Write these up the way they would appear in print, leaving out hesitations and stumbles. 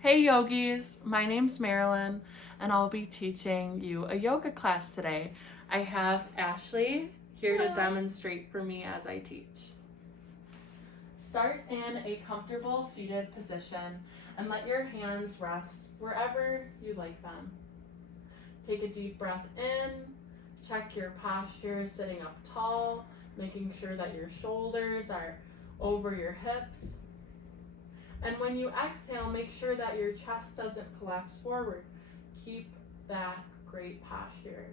Hey yogis, my name's Marilyn and I'll be teaching you a yoga class today. I have Ashley here to demonstrate for me as I teach. Start in a comfortable seated position and let your hands rest wherever you like them. Take a deep breath in, check your posture sitting up tall, making sure that your shoulders are over your hips. And when you exhale, make sure that your chest doesn't collapse forward. Keep that great posture.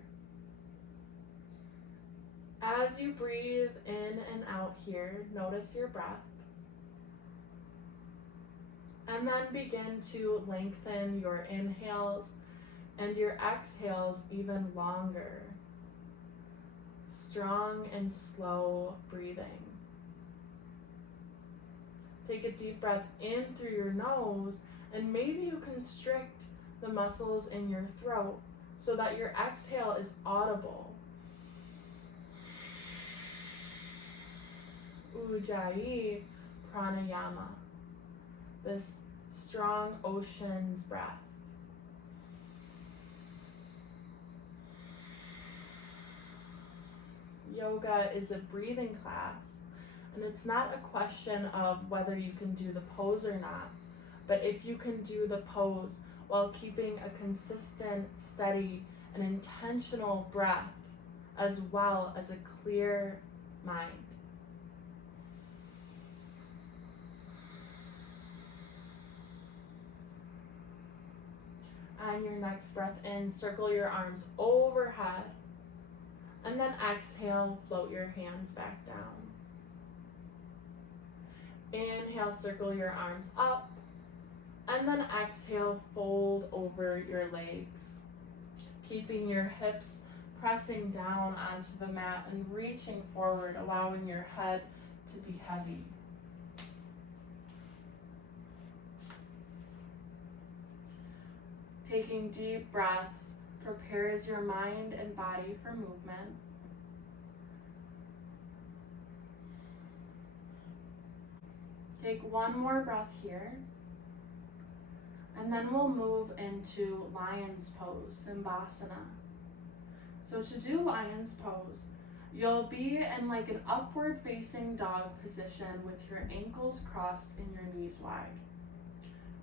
As you breathe in and out here, notice your breath. And then begin to lengthen your inhales and your exhales even longer. Strong and slow breathing. Take a deep breath in through your nose, and maybe you constrict the muscles in your throat so that your exhale is audible. Ujjayi Pranayama, this strong ocean's breath. Yoga is a breathing class. And it's not a question of whether you can do the pose or not, but if you can do the pose while keeping a consistent, steady, and intentional breath, as well as a clear mind. On your next breath in, circle your arms overhead, and then exhale, float your hands back down. Inhale, circle your arms up, and then exhale, fold over your legs. Keeping your hips pressing down onto the mat and reaching forward, allowing your head to be heavy. Taking deep breaths prepares your mind and body for movement. Take one more breath here, and then we'll move into lion's pose, Simbasana. So to do lion's pose, you'll be in like an upward facing dog position with your ankles crossed and your knees wide.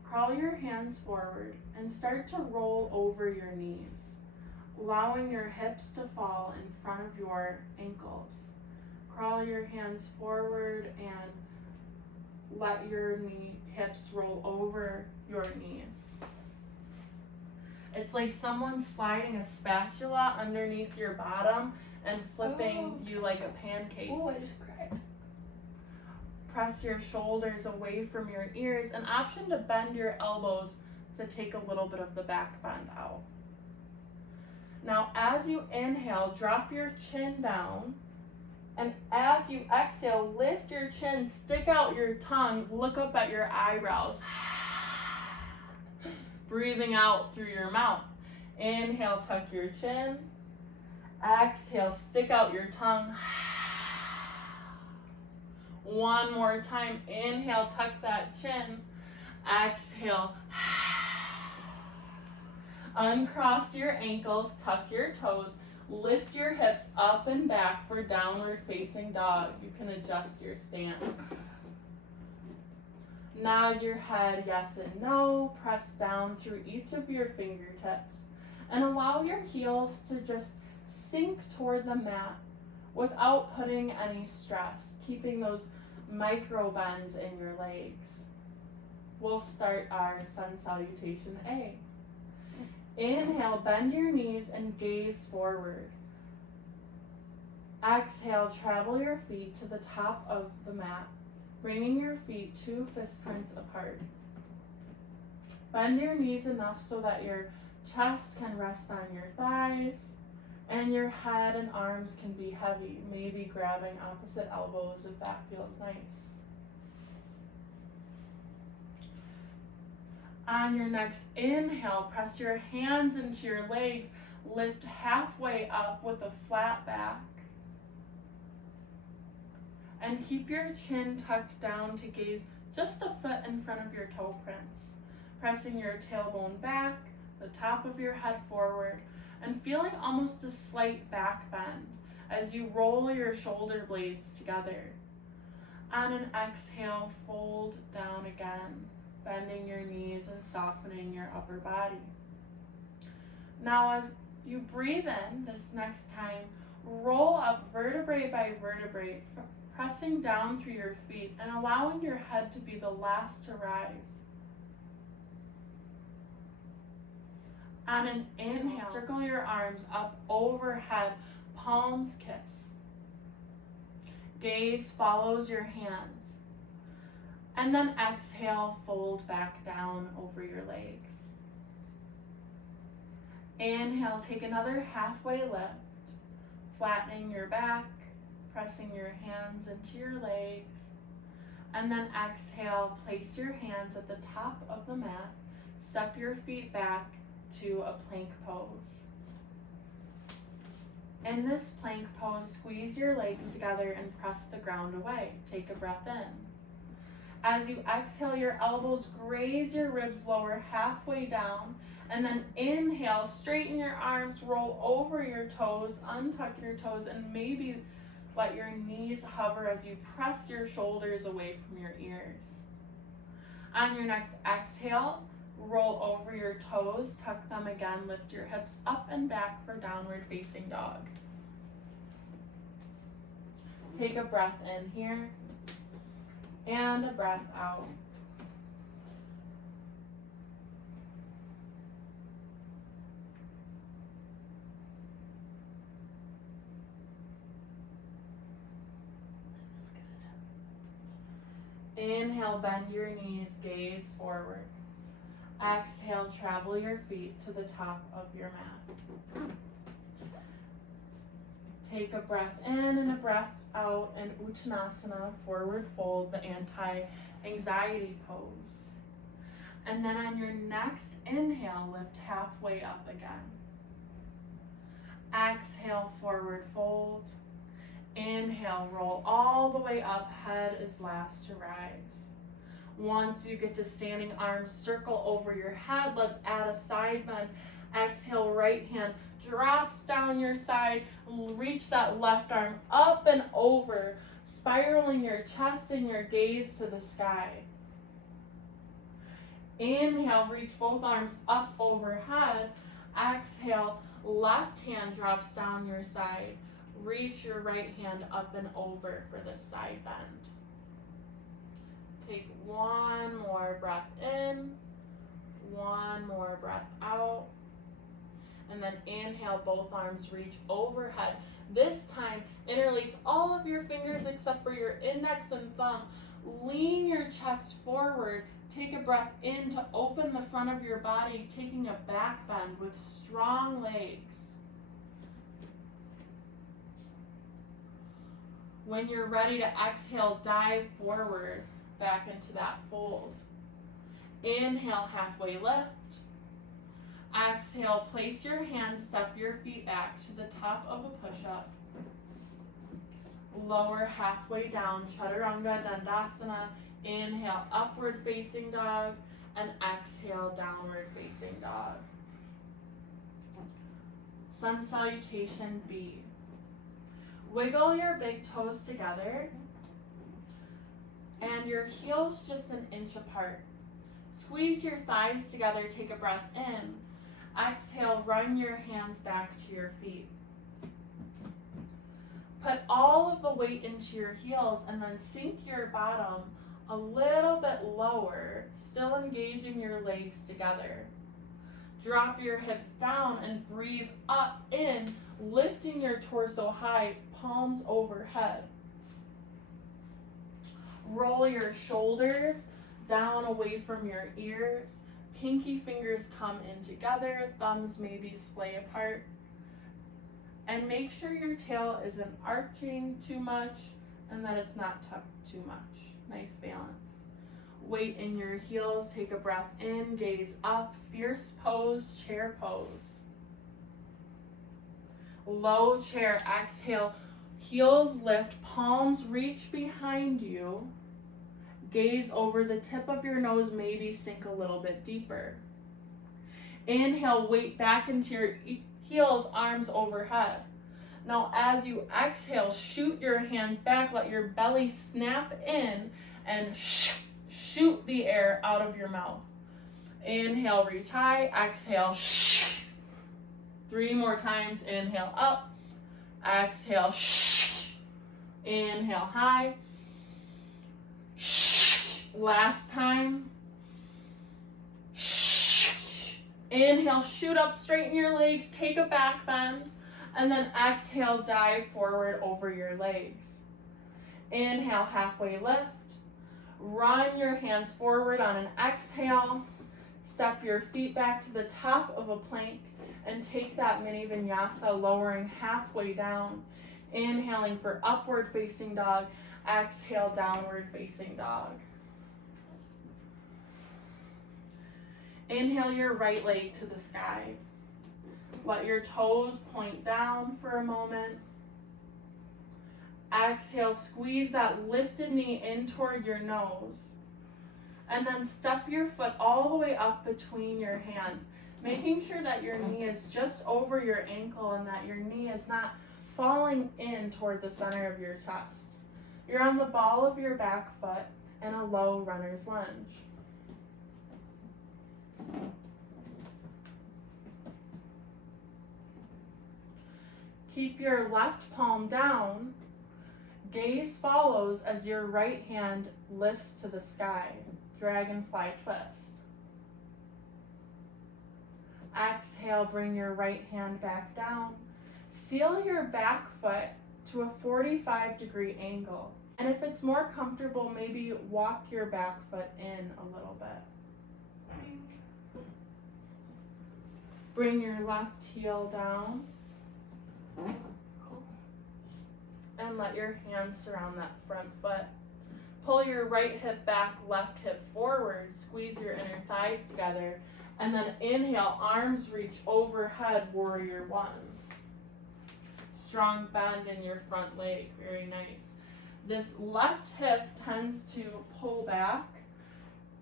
Crawl your hands forward and start to roll over your knees, allowing your hips to fall in front of your ankles. Crawl your hands forward and let your hips roll over your knees. It's like someone sliding a spatula underneath your bottom and flipping you like a pancake. Oh, I just cried. Press your shoulders away from your ears. An option to bend your elbows to take a little bit of the back bend out. Now, as you inhale, drop your chin down. And as you exhale, lift your chin, stick out your tongue, look up at your eyebrows. Breathing out through your mouth. Inhale, tuck your chin. Exhale, stick out your tongue. One more time. Inhale, tuck that chin. Exhale. Uncross your ankles, tuck your toes. Lift your hips up and back for downward facing dog. You can adjust your stance. Nod your head yes and no. Press down through each of your fingertips and allow your heels to just sink toward the mat without putting any stress, keeping those micro bends in your legs. We'll start our Sun Salutation A. Inhale, bend your knees and gaze forward. Exhale, travel your feet to the top of the mat, bringing your feet 2 fist prints apart. Bend your knees enough so that your chest can rest on your thighs and your head and arms can be heavy, maybe grabbing opposite elbows if that feels nice. On your next inhale, press your hands into your legs, lift halfway up with a flat back. And keep your chin tucked down to gaze just a foot in front of your toe prints. pressing your tailbone back, the top of your head forward, and feeling almost a slight back bend as you roll your shoulder blades together. On an exhale, fold down again, bending your knees and softening your upper body. Now as you breathe in this next time, roll up vertebrae by vertebrae, pressing down through your feet and allowing your head to be the last to rise. On an inhale, circle your arms up overhead, palms kiss. Gaze follows your hands. And then exhale, fold back down over your legs. Inhale, take another halfway lift, flattening your back, pressing your hands into your legs. And then exhale, place your hands at the top of the mat, step your feet back to a plank pose. In this plank pose, squeeze your legs together and press the ground away. Take a breath in. As you exhale, your elbows graze your ribs lower halfway down, and then inhale, straighten your arms, roll over your toes, untuck your toes, and maybe let your knees hover as you press your shoulders away from your ears. On your next exhale, roll over your toes, tuck them again, lift your hips up and back for downward facing dog. Take a breath in here and a breath out. Inhale, bend your knees, gaze forward. Exhale, travel your feet to the top of your mat. Take a breath in and a breath out, and Uttanasana, forward fold, the anti-anxiety pose. And then on your next inhale, lift halfway up again. Exhale, forward fold. Inhale, roll all the way up, head is last to rise. Once you get to standing arms, circle over your head. Let's add a side bend. Exhale, right hand drops down your side. Reach that left arm up and over, spiraling your chest and your gaze to the sky. Inhale, reach both arms up overhead. Exhale, left hand drops down your side. Reach your right hand up and over for this side bend. Take one more breath in, one more breath out, and then inhale, both arms reach overhead. This time, interlace all of your fingers except for your index and thumb. Lean your chest forward. Take a breath in to open the front of your body, taking a back bend with strong legs. When you're ready to exhale, dive forward back into that fold. Inhale, halfway lift. Exhale, place your hands, step your feet back to the top of a push-up. Lower halfway down, Chaturanga Dandasana. Inhale, upward facing dog, and exhale, downward facing dog. Sun Salutation B. Wiggle your big toes together and your heels just an inch apart. Squeeze your thighs together, take a breath in. Exhale, run your hands back to your feet. Put all of the weight into your heels and then sink your bottom a little bit lower, still engaging your legs together. Drop your hips down and breathe up in, lifting your torso high, palms overhead. Roll your shoulders down away from your ears. Pinky fingers come in together, thumbs maybe splay apart. And make sure your tail isn't arching too much and that it's not tucked too much. Nice balance. Weight in your heels, take a breath in, gaze up, fierce pose, chair pose. Low chair, exhale, heels lift, palms reach behind you. Gaze over the tip of your nose, maybe sink a little bit deeper. Inhale, weight back into your heels, arms overhead. Now as you exhale, shoot your hands back, let your belly snap in and shoot the air out of your mouth. Inhale, reach high, exhale, 3 more times, inhale up, exhale, inhale high, last time, inhale, shoot up, straighten your legs, take a back bend, and then exhale, dive forward over your legs. Inhale, halfway lift, run your hands forward on an exhale, step your feet back to the top of a plank, and take that mini vinyasa, lowering halfway down. Inhaling for upward facing dog, exhale, downward facing dog. Inhale your right leg to the sky. Let your toes point down for a moment. Exhale, squeeze that lifted knee in toward your nose. And then step your foot all the way up between your hands, making sure that your knee is just over your ankle and that your knee is not falling in toward the center of your chest. You're on the ball of your back foot in a low runner's lunge. Keep your left palm down. Gaze follows as your right hand lifts to the sky. Dragonfly Twist. Exhale, bring your right hand back down. Seal your back foot to a 45-degree angle. And if it's more comfortable, maybe walk your back foot in a little bit. Bring your left heel down. And let your hands surround that front foot. Pull your right hip back, left hip forward. Squeeze your inner thighs together. And then inhale, arms reach overhead, warrior one. Strong bend in your front leg, very nice. This left hip tends to pull back.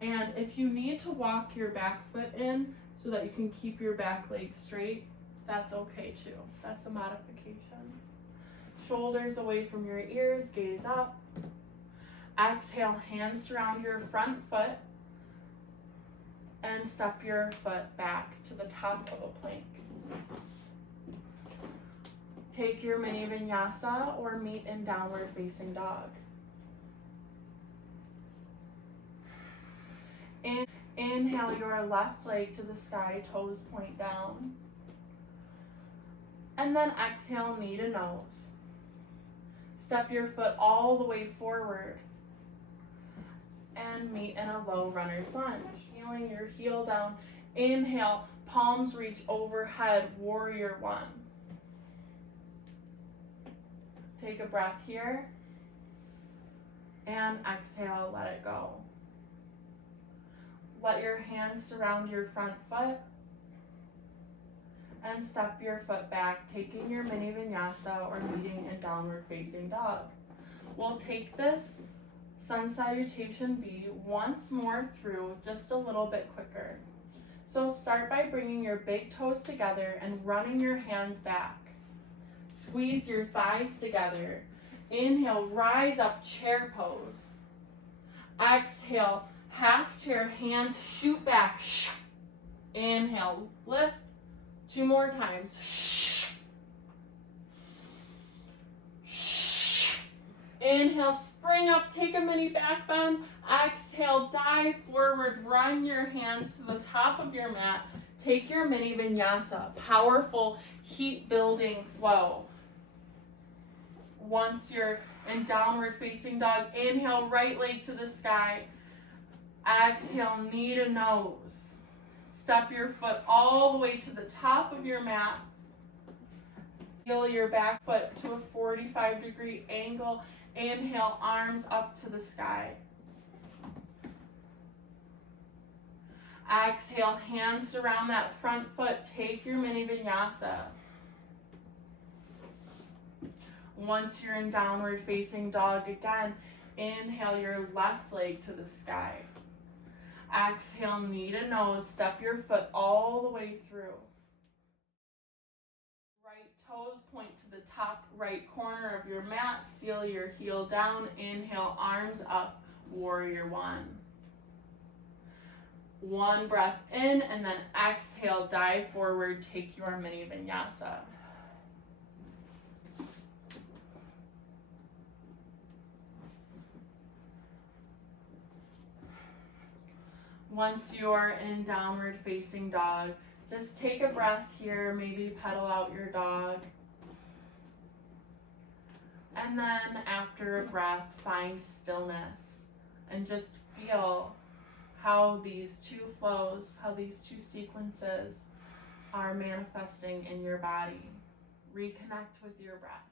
And if you need to walk your back foot in so that you can keep your back leg straight, that's okay too. That's a modification. Shoulders away from your ears, gaze up. Exhale, hands surround your front foot and step your foot back to the top of a plank. Take your mini vinyasa or meet in downward facing dog. Inhale your left leg to the sky, toes point down. And then exhale, knee to nose. Step your foot all the way forward and meet in a low runner's lunge. Feeling your heel down. Inhale, palms reach overhead, warrior one. Take a breath here. And exhale, let it go. Let your hands surround your front foot. And step your foot back, taking your mini vinyasa or meeting in downward facing dog. We'll take this Sun Salutation B once more through, just a little bit quicker. So start by bringing your big toes together and running your hands back. Squeeze your thighs together. Inhale, rise up, chair pose. Exhale, half chair, hands shoot back. Inhale, lift. 2 more times. Inhale, spring up, take a mini back bend. Exhale, dive forward, run your hands to the top of your mat. Take your mini vinyasa, powerful heat building flow. Once you're in downward facing dog, inhale, right leg to the sky. Exhale, knee to nose. Step your foot all the way to the top of your mat. Heel your back foot to a 45-degree angle. Inhale, arms up to the sky. Exhale, hands surround that front foot. Take your mini vinyasa. Once you're in downward facing dog again, Inhale your left leg to the sky. Exhale, knee to nose. Step your foot all the way through. Right toes point to the top right corner of your mat. Seal your heel down. Inhale, arms up, warrior one. One breath in, and then exhale, dive forward, take your mini vinyasa. Once you're in downward facing dog, just take a breath here, maybe pedal out your dog. And then after a breath, find stillness and just feel how these two flows, how these two sequences are manifesting in your body. Reconnect with your breath.